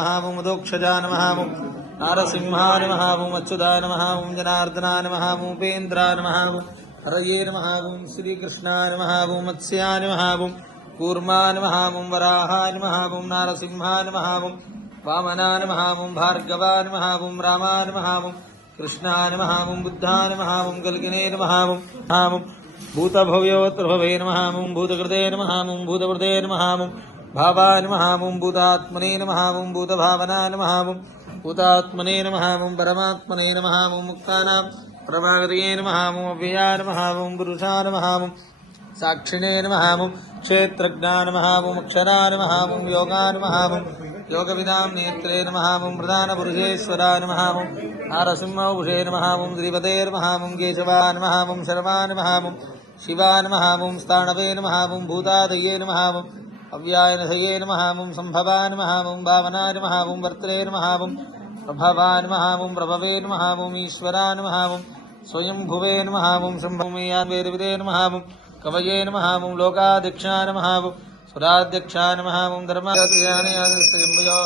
मदोक्षजा नमः नारसिंहा नमः अच्युता नमः जनार्दना नमः उपेन्द्रा नमः हरये नमः श्रीकृष्णा नमः मत्स्या नमः कूर्मा नमः वराहा नमः नारसिंहा नमः वामना नमः भार्गवा नमः रामा नमः कृष्णा नमः बुद्धा नमः कल्किने नमः भूतभव्योत्प्रभवे नमः भूतकृते नमः भूतवृते नमः भावाय नमः भूतात्मने नमः भूतभावनाय नमः भूतात्मने नमः परमात्मने नमः मुक्तानां प्रभागतये नमः अव्ययाय नमः पुरुषाय नमः साक्षिणे नमः क्षेत्रज्ञाय नमः अक्षराय नमः योगाय नमः योगविदां नेत्रे नमः प्रधानपुरुषेश्वराय नमः नारसिंहभूषे नमः श्रीपते नमः केशवाय नमः शर्वाय नमः शिवाय नमः स्थाणवे नमः भूतादये नमः अव्याय नये नमः संभवाय नमः भावनाय नमः वर्त्रे नमः प्रभवाय नमः प्रभवे नमः ईश्वराय नमः स्वयंभुवे नमः शम्भुमेयान्वेदविदे नमः कवये नमः लोकाध्यक्षाय नमः सुराध्यक्षाय नमः धर्मादिभ्यो